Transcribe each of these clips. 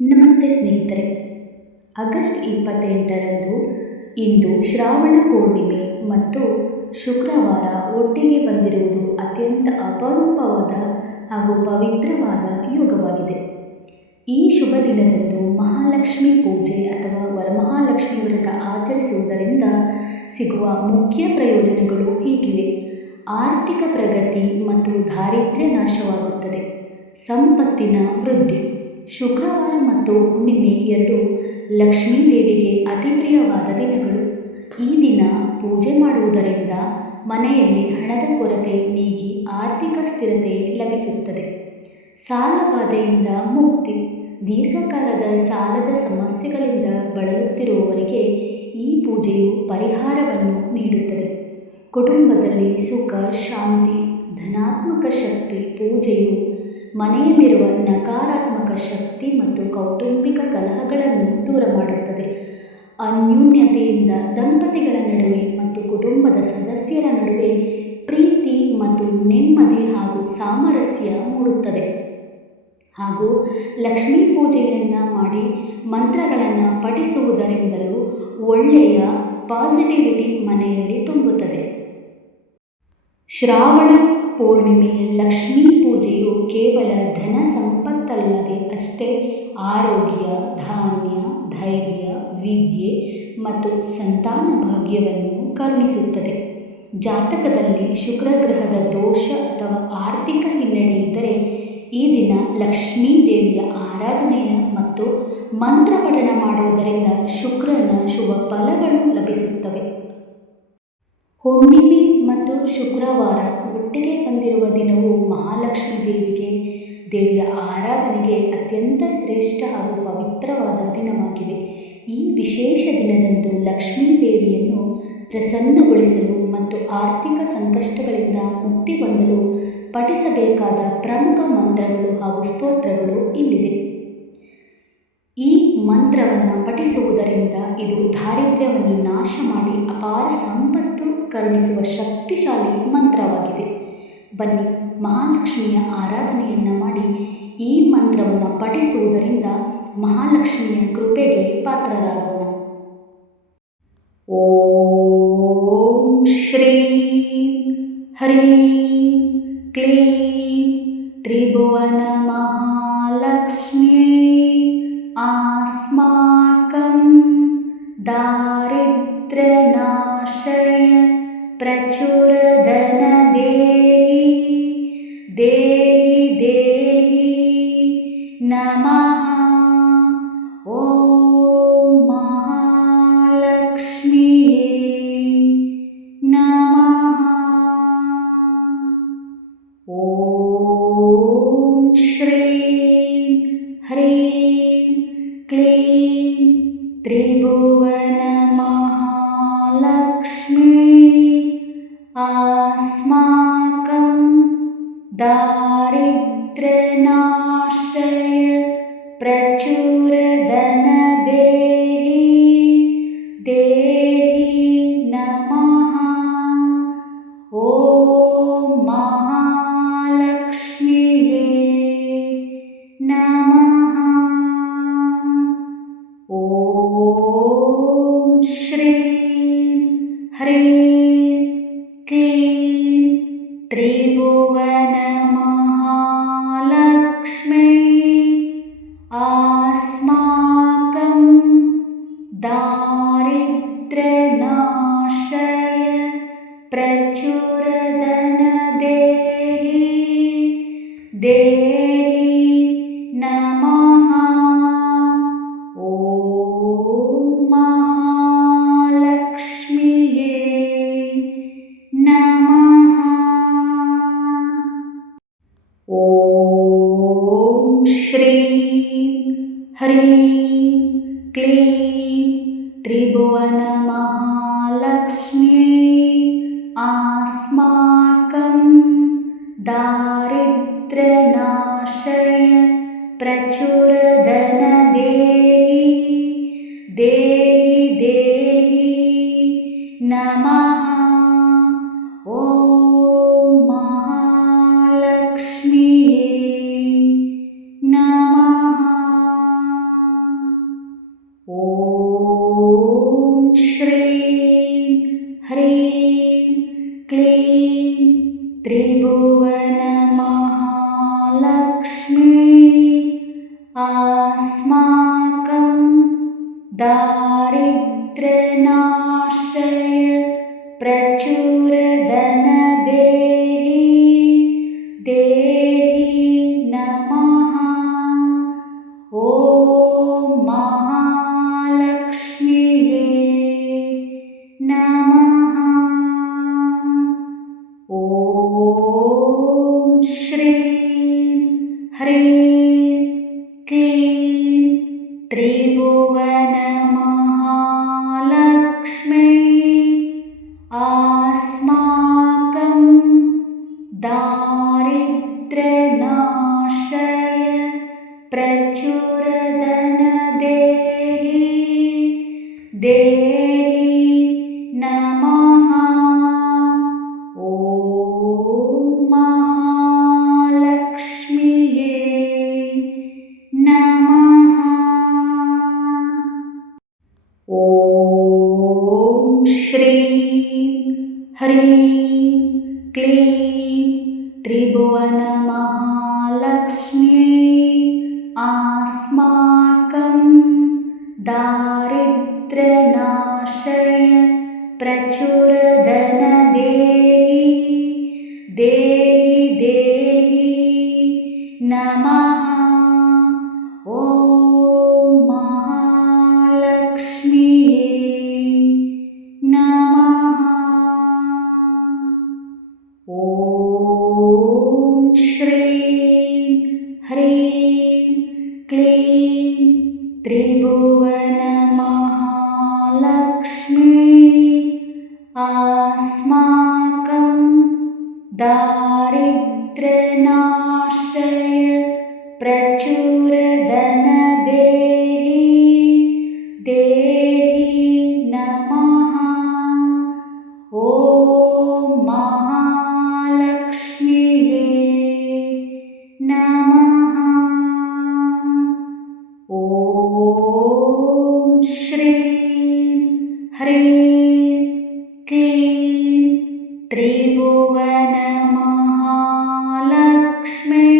ನಮಸ್ತೆ ಸ್ನೇಹಿತರೆ. ಆಗಸ್ಟ್ 28ರಂದು ಇಂದು ಶ್ರಾವಣ ಪೂರ್ಣಿಮೆ ಮತ್ತು ಶುಕ್ರವಾರ ಒಟ್ಟಿಗೆ ಬಂದಿರುವುದು ಅತ್ಯಂತ ಅಪರೂಪವಾದ ಹಾಗೂ ಪವಿತ್ರವಾದ ಯೋಗವಾಗಿದೆ. ಈ ಶುಭ ದಿನದಂದು ಮಹಾಲಕ್ಷ್ಮಿ ಪೂಜೆ ಅಥವಾ ವರಮಹಾಲಕ್ಷ್ಮಿ ವ್ರತ ಆಚರಿಸುವುದರಿಂದ ಸಿಗುವ ಮುಖ್ಯ ಪ್ರಯೋಜನಗಳು ಹೀಗಿವೆ. ಆರ್ಥಿಕ ಪ್ರಗತಿ ಮತ್ತು ದಾರಿದ್ರ್ಯ ನಾಶವಾಗುತ್ತದೆ. ಸಂಪತ್ತಿನ ವೃದ್ಧಿ. ಶುಕ್ರವಾರ ಮತ್ತು ಹುಣ್ಣಿಮೆ ಎರಡು ಲಕ್ಷ್ಮೀ ದೇವಿಗೆ ಅತಿ ಪ್ರಿಯವಾದ ದಿನಗಳು. ಈ ದಿನ ಪೂಜೆ ಮಾಡುವುದರಿಂದ ಮನೆಯಲ್ಲಿ ಹಣದ ಕೊರತೆ ನೀಗಿ ಆರ್ಥಿಕ ಸ್ಥಿರತೆ ಲಭಿಸುತ್ತದೆ. ಸಾಲ ಬಾಧೆಯಿಂದ ಮುಕ್ತಿ. ದೀರ್ಘಕಾಲದ ಸಾಲದ ಸಮಸ್ಯೆಗಳಿಂದ ಬಳಲುತ್ತಿರುವವರಿಗೆ ಈ ಪೂಜೆಯು ಪರಿಹಾರವನ್ನು ನೀಡುತ್ತದೆ. ಕುಟುಂಬದಲ್ಲಿ ಸುಖ ಶಾಂತಿ. ಧನಾತ್ಮಕ ಶಕ್ತಿ. ಪೂಜೆಯು ಮನೆಯಲ್ಲಿರುವ ನಕಾರಾತ್ಮಕ ಶಕ್ತಿ ಮತ್ತು ಕೌಟುಂಬಿಕ ಕಲಹಗಳನ್ನು ದೂರ ಮಾಡುತ್ತದೆ. ಅನ್ಯೋನ್ಯತೆಯಿಂದ ದಂಪತಿಗಳ ನಡುವೆ ಮತ್ತು ಕುಟುಂಬದ ಸದಸ್ಯರ ನಡುವೆ ಪ್ರೀತಿ ಮತ್ತು ನೆಮ್ಮದಿ ಹಾಗೂ ಸಾಮರಸ್ಯ ಮೂಡುತ್ತದೆ. ಹಾಗೂ ಲಕ್ಷ್ಮೀ ಪೂಜೆಯನ್ನು ಮಾಡಿ ಮಂತ್ರಗಳನ್ನು ಪಠಿಸುವುದರಿಂದಲೂ ಒಳ್ಳೆಯ ಪಾಸಿಟಿವಿಟಿ ಮನೆಯಲ್ಲಿ ತುಂಬುತ್ತದೆ. ಶ್ರಾವಣ ಪೂರ್ಣಿಮೆಯ ಲಕ್ಷ್ಮೀ ಪೂಜೆಯು ಕೇವಲ ಧನ ಸಂಪತ್ತಲ್ಲದೆ ಅಷ್ಟೇ ಆರೋಗ್ಯ, ಧಾನ್ಯ, ಧೈರ್ಯ, ವಿದ್ಯೆ ಮತ್ತು ಸಂತಾನ ಭಾಗ್ಯವನ್ನು ಕರುಣಿಸುತ್ತದೆ. ಜಾತಕದಲ್ಲಿ ಶುಕ್ರಗ್ರಹದ ದೋಷ ಅಥವಾ ಆರ್ಥಿಕ ಹಿನ್ನಡೆ ಇದ್ದರೆ ಈ ದಿನ ಲಕ್ಷ್ಮೀ ದೇವಿಯ ಆರಾಧನೆಯ ಮತ್ತು ಮಂತ್ರ ಪಠಣ ಮಾಡುವುದರಿಂದ ಶುಕ್ರನ ಶುಭ ಫಲಗಳು ಲಭಿಸುತ್ತವೆ. ಹುಣ್ಣಿಮೆ ಮತ್ತು ಶುಕ್ರವಾರ ಒಟ್ಟಿಗೆ ಬಂದಿರುವ ದಿನವು ಮಹಾಲಕ್ಷ್ಮೀ ದೇವಿಯ ಆರಾಧನೆಗೆ ಅತ್ಯಂತ ಶ್ರೇಷ್ಠ ಹಾಗೂ ಪವಿತ್ರವಾದ ದಿನವಾಗಿದೆ. ಈ ವಿಶೇಷ ದಿನದಂದು ಲಕ್ಷ್ಮೀ ದೇವಿಯನ್ನು ಪ್ರಸನ್ನಗೊಳಿಸಲು ಮತ್ತು ಆರ್ಥಿಕ ಸಂಕಷ್ಟಗಳಿಂದ ಮುಕ್ತಿ ಹೊಂದಲು ಪಠಿಸಬೇಕಾದ ಪ್ರಮುಖ ಮಂತ್ರಗಳು ಹಾಗೂ ಸ್ತೋತ್ರಗಳು ಇಲ್ಲಿದೆ. ಈ ಮಂತ್ರವನ್ನು ಪಠಿಸುವುದರಿಂದ ಇದು ದಾರಿದ್ರ್ಯವನ್ನು ನಾಶ ಮಾಡಿ ಅಪಾರ ಸಂಪತ್ತು ಕರುಣಿಸುವ ಶಕ್ತಿಶಾಲಿ ಮಂತ್ರವಾಗಿದೆ. ಬನ್ನಿ, ಮಹಾಲಕ್ಷ್ಮಿಯ ಆರಾಧನೆಯನ್ನು ಮಾಡಿ ಈ ಮಂತ್ರವನ್ನು ಪಠಿಸುವುದರಿಂದ ಮಹಾಲಕ್ಷ್ಮಿಯ ಕೃಪೆಗೆ ಪಾತ್ರರಾಗೋಣ. ಓಂ ಶ್ರೀಂ ಹ್ರೀಂ ಕ್ಲೀಂ ತ್ರಿಭುವನ ಮಹಾಲಕ್ಷ್ಮ್ಯೈ ಆಸ್ಮಾಕಂ ದಾರಿದ್ರ್ಯನಾಶಯ ಪ್ರಚುರಧನ ದೇಹಿ ದೇಹಿ ನಮಃ. ಓಂ ಮಹಾಲಕ್ಷ್ಮಿಯೇ ನಮಃ. ಓಂ ಶ್ರೀಂ ಹ್ರೀಂ ಕ್ಲೀಂ ತ್ರಿಭುವನ ಮಹಾಲಕ್ಷ್ಮ್ಯೈ ಆಸ್ಮಾಕಂ ದಾರಿದ್ರ್ಯನಾಶಯ ಪ್ರಚುರಧನ ದೇಹಿ ನಮಃ. ಓಂ ಮಹಾಲಕ್ಷ್ಮಿಯೇ ನಮಃ. ಓಂ ಶ್ರೀಂ ಹ್ರೀಂ ಕ್ಲೀಂ ತ್ರಿಭುವನ ಮಹಾಲಕ್ಷ್ಮ್ಯೈ ಆಸ್ಮಾಕಂ ದಾರಿದ್ರ್ಯನಾಶಯ ಪ್ರಚುರಧನ ದೇಹಿ ನಮಃ. ಓಂ ಮಹಾಲಕ್ಷ್ಮಿಯೇ ನಮಃ. ಓಂ ಶ್ರೀಂ ಹ್ರೀಂ ಕ್ಲೀಂ ತ್ರಿಭುವನ ಮಹಾಲಕ್ಷ್ಮ್ಯೈ ಆಸ್ಮಾಕಂ ದಾರಿದ್ರ್ಯನಾಶಯ ಪ್ರಚುರಧನ ದೇಹಿ ನಮಃ. ಓಂ ಮಹಾಲಕ್ಷ್ಮಿಯೇ ನಮಃ. अस्माकं दारिद्र्यनाशय प्रचुरधन देहि नमः। ॐ महालक्ष्म्यै नमः। ॐ श्रीं ह्रीं क्लीं त्रिभुवनमहालक्ष्म्यै अस्माकं दारिद्र्यनाशय प्रचुरधन देहि नमः। ॐ महालक्ष्म्यै नमः। ॐ श्रीं ह्रीं क्लीं त्रिभुवनमहालक्ष्म्यै अस्माकं दारिद्र्यनाशय प्रचुरधन देहि नमः। ॐ महालक्ष्म्यै नमः। ॐ श्रीं ह्रीं क्लीं त्रिभुवनमहालक्ष्म्यै अस्माकं दारिद्र्यनाशय प्रचुरधन देहि नमः। ॐ महालक्ष्म्यै नमः। ॐ श्रीं ह्रीं क्लीं त्रिभुवनमहालक्ष्म्यै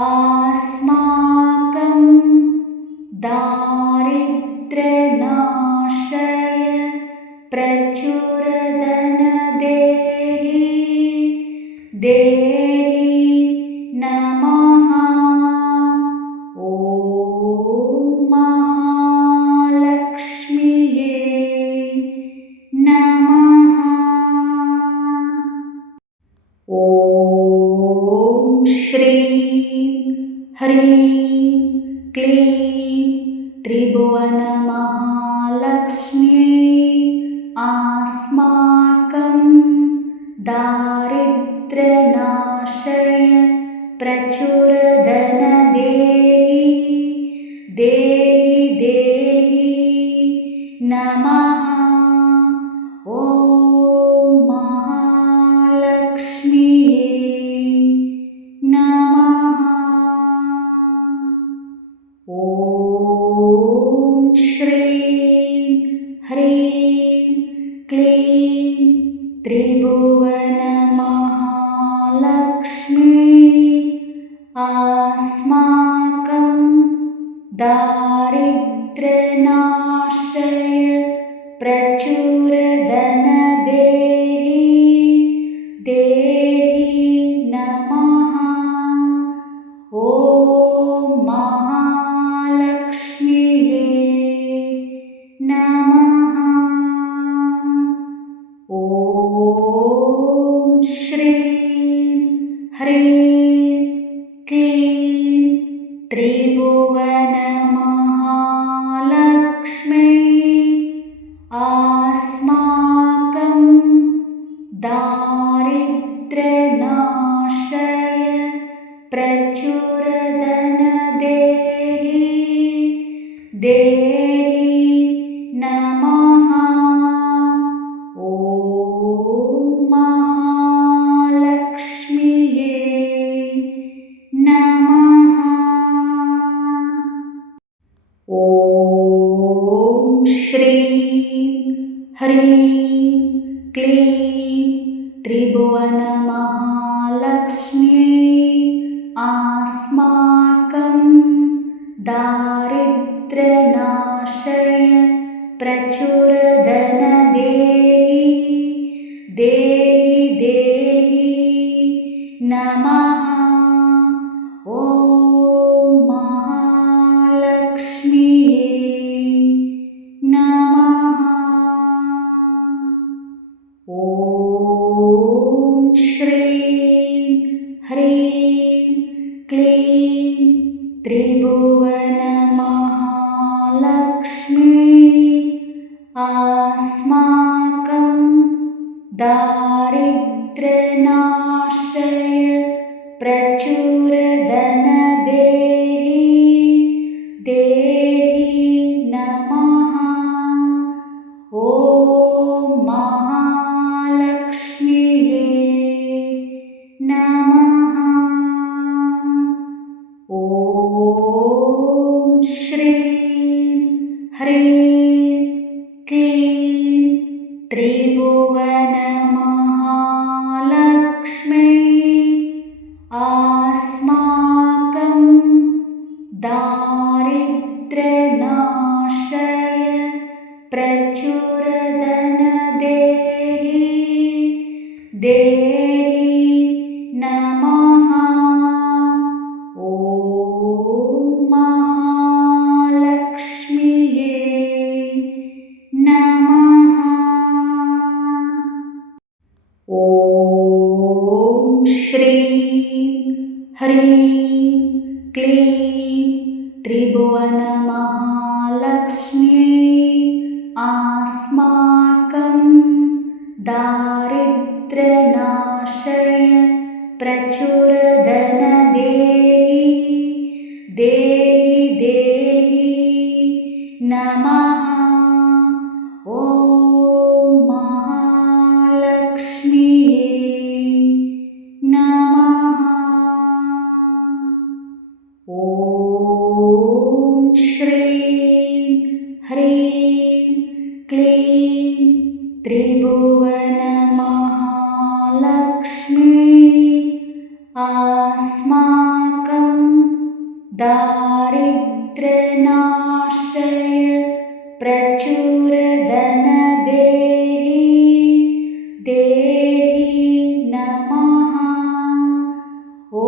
अस्माकं दारिद्र्यनाशय प्रचुरधन देहि नमः। ॐ महालक्ष्म्यै नमः। ॐ श्रीं ह्रीं क्लीं त्रिभुवनमहालक्ष्म्यै अस्माकं दारिद्र्यनाशय प्रचुरधन देहि नमः। ॐ महालक्ष्म्यै नमः। ॐ श्रीं ह्रीं क्लीं त्रिभुवनमहालक्ष्म्यै अस्माकं दारिद्र्यनाशय प्रचुरधन देहि नमः। ॐ महालक्ष्म्यै नमः। ॐ श्रीं ह्रीं क्लीं त्रिभुवनमहालक्ष्म्यै अस्माकं दारिद्र्यनाशय प्रचुरधन देहि नमः। ॐ महालक्ष्म्यै नमः। ॐ श्रीं ह्रीं क्लीं त्रिभुवनमहालक्ष्म्यै अस्माकं दारिद्र्यनाशय प्रचुरधनदेहि देहि देहि नमः। ॐ महालक्ष्मीये नमः। ॐ श्रीं ह्रीं क्लीं त्रिभुवनमहालक्ष्मी अस्माकं दारिद्र्यनाशय प्रचुरधनदेहि देहि नमः। ॐ महालक्ष्मीये नमः। ॐ श्रीं ह्रीं क्लीं त्रिभुवनमहालक्ष्मी अस्माकं दारिद्र्यनाशय प्रचुरधनदेहि देहि नमः। ॐ महालक्ष्मीये नमः। ॐ श्रीं ह्रीं क्लीं त्रिभुवनमहालक्ष्मी अस्माकं दारिद्र्यनाशय प्रचुरधनदेहि देहि देहि नमः। ॐ महालक्ष्मीये नमः। ॐ श्रीं ह्रीं क्लीं त्रिभुवनमहालक्ष्मी अस्माकं दारिद्र्यनाशय प्रचुरधनदेहि देहि नमः। ॐ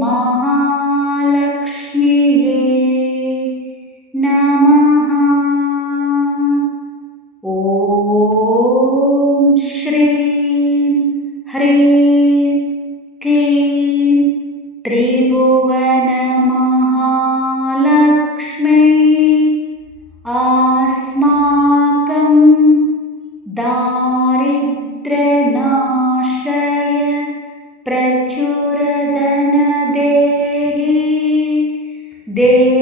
महालक्ष्मीये नमः। ॐ श्रीं ह्रीं क्लीं त्रिभुवनमहालक्ष्मी अस्माकं दारिद्र्यनाशय प्रचुरधनदेहि देहि